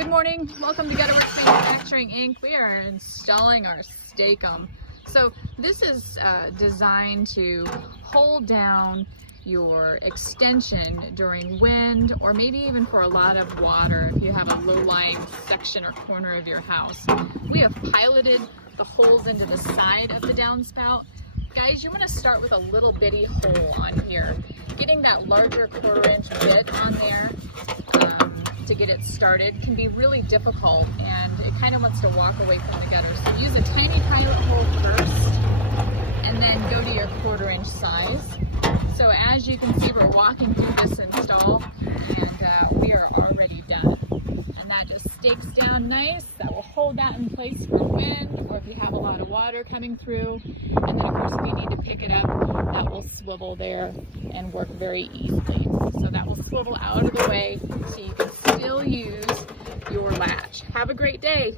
Good morning, welcome to Gutterworks Manufacturing Inc. We are installing our Stak'm. So this is designed to hold down your extension during wind, or maybe even for a lot of water if you have a low-lying section or corner of your house. We have piloted the holes into the side of the downspout. Guys, you want to start with a little bitty hole on here. Getting that larger 1/4-inch bit on there to get it started can be really difficult, and it kind of wants to walk away from the gutter. So use a tiny pilot hole first and then go to your 1/4-inch size. So as you can see, we're walking through this install and we are already done. And that just stakes down nice. That will hold that in place for wind, or if you have a lot of water coming through. And then of course if you need to pick it up, that will swivel there and work very easily. So that will swivel out of the way so you can still use your latch. Have a great day.